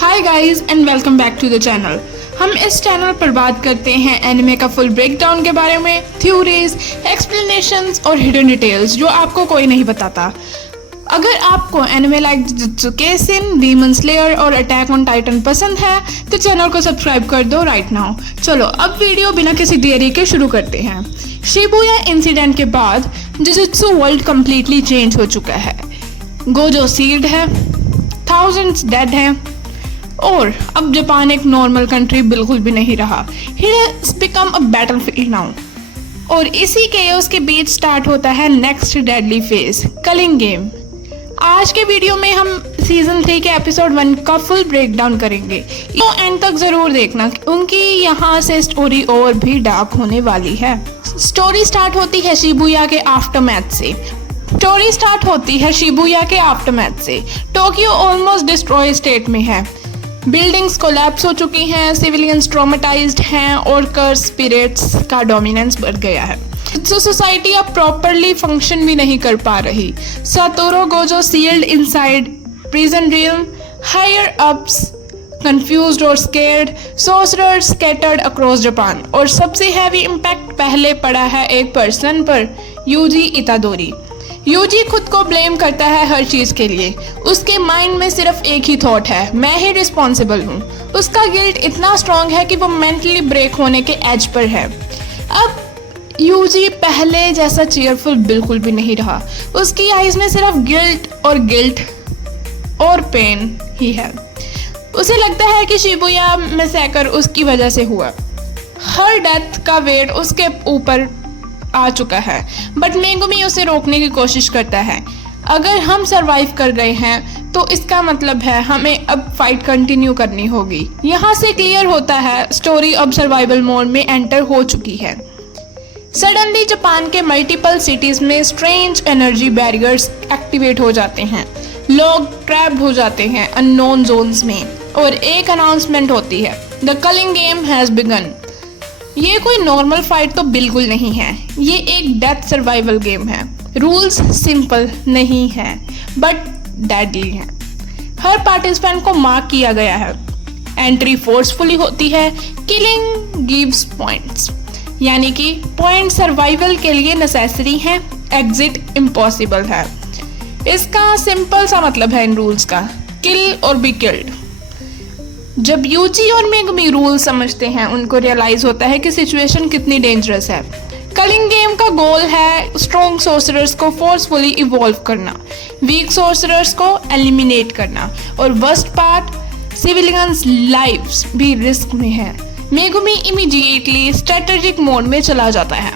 Hi guys and welcome back to the channel. हम इस channel पर बात करते हैं एनिमे का फुल ब्रेकडाउन के बारे में, थ्योरीज, एक्सप्लेनेशंस और हिडन डिटेल्स जो आपको कोई नहीं बताता। अगर आपको anime like jujutsu Kaisen, demon slayer और अटैक ऑन टाइटन पसंद है तो चैनल को सब्सक्राइब कर दो राइट नाउ। चलो अब वीडियो बिना किसी देरी के शुरू करते हैं। शिबुया इंसिडेंट के बाद जुजुत्सु वर्ल्ड कम्प्लीटली चेंज हो चुका है। गोजो सील्ड है, थाउजेंड्स डेड हैं और अब जापान एक नॉर्मल कंट्री बिल्कुल भी नहीं रहा। It has become a battlefield now। और इसी केओस के बीच स्टार्ट होता है next deadly phase, culling game. आज के वीडियो में हम सीजन 3 के एपिसोड 1 का फुल ब्रेकडाउन करेंगे, तो एंड तक जरूर देखना, उनकी यहाँ से स्टोरी और भी डार्क होने वाली है। स्टोरी स्टार्ट होती है शिबुया के आफ्टरमैथ से। टोक्यो ऑलमोस्ट डिस्ट्रॉय स्टेट में है, बिल्डिंग्स कोलैप्स हो चुकी हैं, सिविलियंस ट्रॉमेटाइज्ड हैं और कर्स स्पिरिट्स का डोमिनेंस बढ़ गया है। तो सोसाइटी अब प्रॉपरली फंक्शन भी नहीं कर पा रही। Satoru Gojo sealed inside prison realm, higher ups confused और scared, sorcerers scattered across Japan और सबसे हैवी इम्पैक्ट पहले पड़ा है एक पर्सन पर, यूजी इतादोरी। यूजी खुद को ब्लेम करता है हर चीज़ के लिए। उसके माइंड में सिर्फ एक ही थॉट है, मैं ही रिस्पॉन्सिबल हूँ। उसका गिल्ट इतना स्ट्रॉन्ग है कि वो मेंटली ब्रेक होने के एज पर है। अब यूजी पहले जैसा चीयरफुल बिल्कुल भी नहीं रहा। उसकी आइज में सिर्फ गिल्ट और पेन ही है। उसे लगता है कि शिबुया मैसेकर उसकी वजह से हुआ। हर डेथ का वेट उसके ऊपर आ चुका है, बट मेगुमी उसे रोकने की कोशिश करता है। अगर हम सरवाइव कर गए हैं तो इसका मतलब है हमें अब फाइट कंटिन्यू करनी होगी। यहाँ से क्लियर होता है स्टोरी अब सर्वाइवल मोड में एंटर हो चुकी है। सडनली जापान के मल्टीपल सिटीज में स्ट्रेंज एनर्जी बैरियर्स एक्टिवेट हो जाते हैं, लोग ट्रैप्ड हो जाते हैं अननोन जोन्स में और एक अनाउंसमेंट होती है, the culling game has begun. ये कोई नॉर्मल फाइट तो बिल्कुल नहीं है, ये एक डेथ सर्वाइवल गेम है। रूल्स सिंपल नहीं है बट डेडली हैं। हर पार्टिसिपेंट को मार्क किया गया है। एंट्री फोर्सफुली होती है, किलिंग गिव्स पॉइंट्स, यानी कि पॉइंट सर्वाइवल के लिए नेसेसरी हैं, एग्जिट इम्पॉसिबल है। इसका सिंपल सा मतलब है इन रूल्स का, किल और बी किल्ड। जब यूजी और मेगुमी रूल समझते हैं उनको रियलाइज होता है कि सिचुएशन कितनी डेंजरस है। कलिंग गेम का गोल है स्ट्रॉन्ग सोर्सरर्स को फोर्सफुली इवॉल्व करना, वीक सोर्सरर्स को एलिमिनेट करना और वर्स्ट पार्ट सिविलियंस लाइव्स भी रिस्क में है। मेगुमी इमीडिएटली स्ट्रेटेजिक मोड में चला जाता है।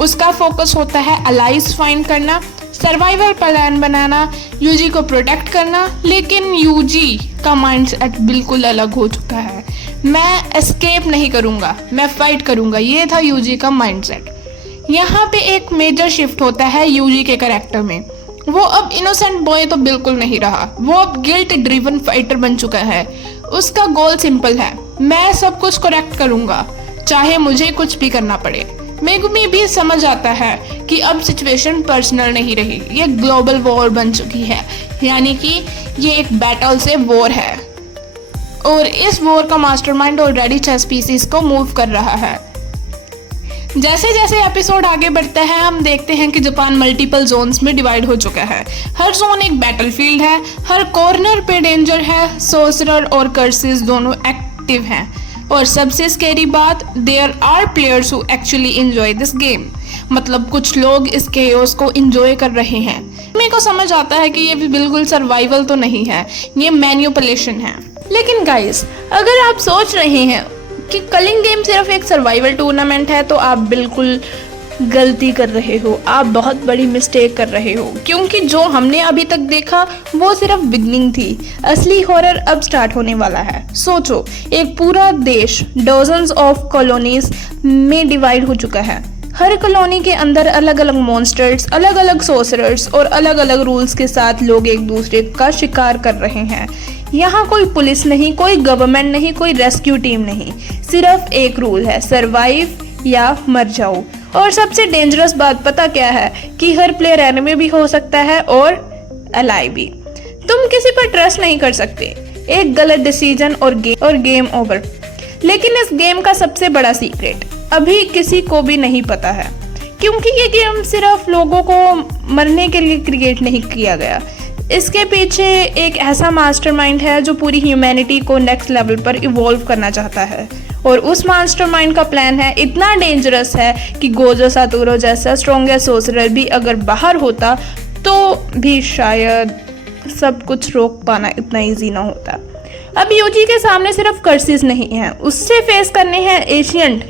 उसका फोकस होता है अलाइज फाइंड करना, सर्वाइवल प्लान बनाना, यूजी को प्रोटेक्ट करना। लेकिन यूजी का माइंडसेट बिल्कुल अलग हो चुका है। मैं एस्केप नहीं करूंगा, मैं फाइट करूंगा, ये था यूजी का माइंडसेट। यहाँ पे एक मेजर शिफ्ट होता है यूजी के कैरेक्टर में। वो अब इनोसेंट बॉय तो बिल्कुल नहीं रहा, वो अब गिल्ट ड्रिवन फाइटर बन चुका है। उसका गोल सिंपल है, मैं सब कुछ करेक्ट करूंगा चाहे मुझे कुछ भी करना पड़े। मेगुमी भी समझ आता है कि अब सिचुएशन पर्सनल नहीं रही, ये ग्लोबल वॉर बन चुकी है, यानी कि ये एक बैटल से वॉर है और इस वॉर का मास्टरमाइंड ऑलरेडी चेस पीसेस को मूव कर रहा है। जैसे जैसे एपिसोड आगे बढ़ता है हम देखते हैं कि जापान मल्टीपल जोन्स में डिवाइड हो चुका है। हर जोन एक बैटलफील्ड है, हर कॉर्नर पे डेंजर है, सोर्सरर और कर्सेस दोनों एक्टिव हैं और सबसे स्कैरी बात, there are players who actually enjoy this game. मतलब कुछ लोग इस केओस को एंजॉय कर रहे हैं। मेरे को समझ आता है कि ये भी बिल्कुल सर्वाइवल तो नहीं है, ये मैनिपुलेशन है। लेकिन गाइस, अगर आप सोच रहे हैं कि कलिंग गेम सिर्फ एक सर्वाइवल टूर्नामेंट है तो आप बिल्कुल गलती कर रहे हो, आप बहुत बड़ी मिस्टेक कर रहे हो, क्योंकि जो हमने अभी तक देखा वो सिर्फ बिगनिंग थी। असली हॉरर अब स्टार्ट होने वाला है। सोचो, एक पूरा देश डजन्स ऑफ कॉलोनीज में डिवाइड हो चुका है। हर कॉलोनी के अंदर अलग अलग मॉन्स्टर्स, अलग अलग सोर्सरर्स और अलग अलग रूल्स के साथ लोग एक दूसरे का शिकार कर रहे हैं। यहाँ कोई पुलिस नहीं, कोई गवर्नमेंट नहीं, कोई रेस्क्यू टीम नहीं, सिर्फ एक रूल है, सर्वाइव या मर जाओ। और सबसे डेंजरस बात पता क्या है कि हर प्लेयर एनिमी भी हो सकता है और अलाइव भी। तुम किसी पर ट्रस्ट नहीं कर सकते। एक गलत डिसीजन और गेम ओवर। लेकिन इस गेम का सबसे बड़ा सीक्रेट अभी किसी को भी नहीं पता है, क्योंकि ये गेम सिर्फ लोगों को मरने के लिए क्रिएट नहीं किया गया। इसके पीछे एक ऐसा मास्टरमाइंड है जो पूरी ह्यूमैनिटी को नेक्स्ट लेवल पर इवॉल्व करना चाहता है, और उस मास्टरमाइंड का प्लान है इतना डेंजरस है कि गोजो सातोरू जैसा स्ट्रॉन्गेस्ट सोर्सरर भी अगर बाहर होता तो भी शायद सब कुछ रोक पाना इतना ईजी ना होता। अब यूजी के सामने सिर्फ कर्सेस नहीं हैं, उससे फेस करने हैं एशियंट,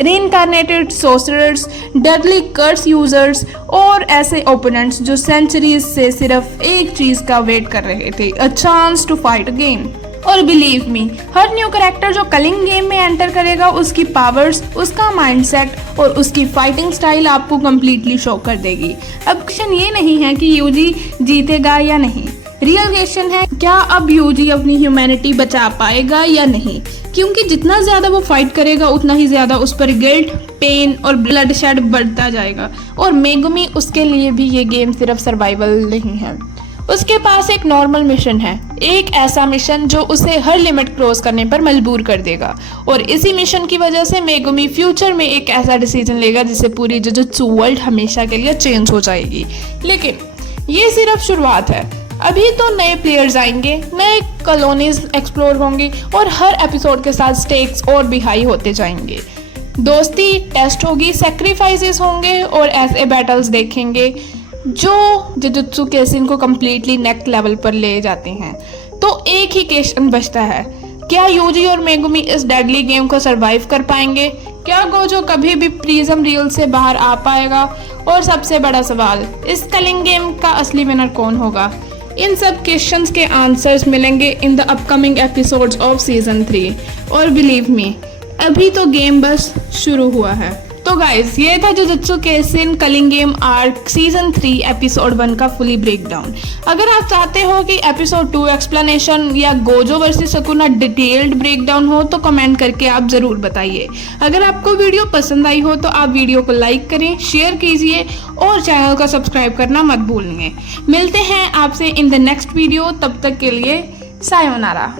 रीइंकार्नेटेड सोर्सरर्स, डेडली कर्स यूजर्स और ऐसे ओपोनेंट्स जो सेंचुरीज से सिर्फ एक चीज का वेट कर रहे थे, a chance to fight again. और बिलीव मी, हर न्यू कैरेक्टर जो कलिंग गेम में एंटर करेगा, उसकी पावर्स, उसका माइंडसेट और उसकी फाइटिंग स्टाइल आपको कंप्लीटली शॉक कर देगी। अब क्वेश्चन ये नहीं है कि यूजी जीतेगा या नहीं, रियल क्वेश्चन है क्या अब यूजी अपनी ह्यूमैनिटी बचा पाएगा या नहीं, क्योंकि जितना ज्यादा वो फाइट करेगा उतना ही ज्यादा उस पर गिल्ट, पेन और ब्लड शेड बढ़ता जाएगा। और मेगुमी, उसके लिए भी ये गेम सिर्फ सर्वाइवल नहीं है, उसके पास एक नॉर्मल मिशन है, एक ऐसा मिशन जो उसे हर लिमिट क्रॉस करने पर मजबूर कर देगा। और इसी मिशन की वजह से मेगुमी फ्यूचर में एक ऐसा डिसीजन लेगा जिससे पूरी जुजुत्सु वर्ल्ड हमेशा के लिए चेंज हो जाएगी। लेकिन ये सिर्फ शुरुआत है, अभी तो नए प्लेयर्स आएंगे, नए कॉलोनीज एक्सप्लोर होंगी और हर एपिसोड के साथ स्टेक्स और भी हाई होते जाएंगे। दोस्ती टेस्ट होगी, सैक्रिफाइसेस होंगे और ऐसे बैटल्स देखेंगे जो जुजुत्सु काइसेन को कम्प्लीटली नेक्स्ट लेवल पर ले जाते हैं। तो एक ही क्वेश्चन बचता है, क्या यूजी और मेगुमी इस डेडली गेम को सरवाइव कर पाएंगे? क्या गोजो कभी भी प्रिज्म रियल से बाहर आ पाएगा? और सबसे बड़ा सवाल, इस कलिंग गेम का असली विनर कौन होगा? इन सब क्वेश्चंस के आंसर्स मिलेंगे in the upcoming episodes off season 3। और बिलीव मी, अभी तो गेम बस शुरू हुआ है। तो गाइस, ये था Jujutsu Kaisen culling game arc season 3 episode 1 का फुली ब्रेकडाउन। अगर आप चाहते हो कि एपिसोड 2 एक्सप्लेनेशन या Gojo versus Sukuna detailed breakdown हो तो कमेंट करके आप जरूर बताइए। अगर आपको वीडियो पसंद आई हो तो आप वीडियो को लाइक करें, शेयर कीजिए और चैनल को सब्सक्राइब करना मत भूलिए। मिलते हैं आपसे इन द नेक्स्ट वीडियो, तब तक के लिए सायोनारा।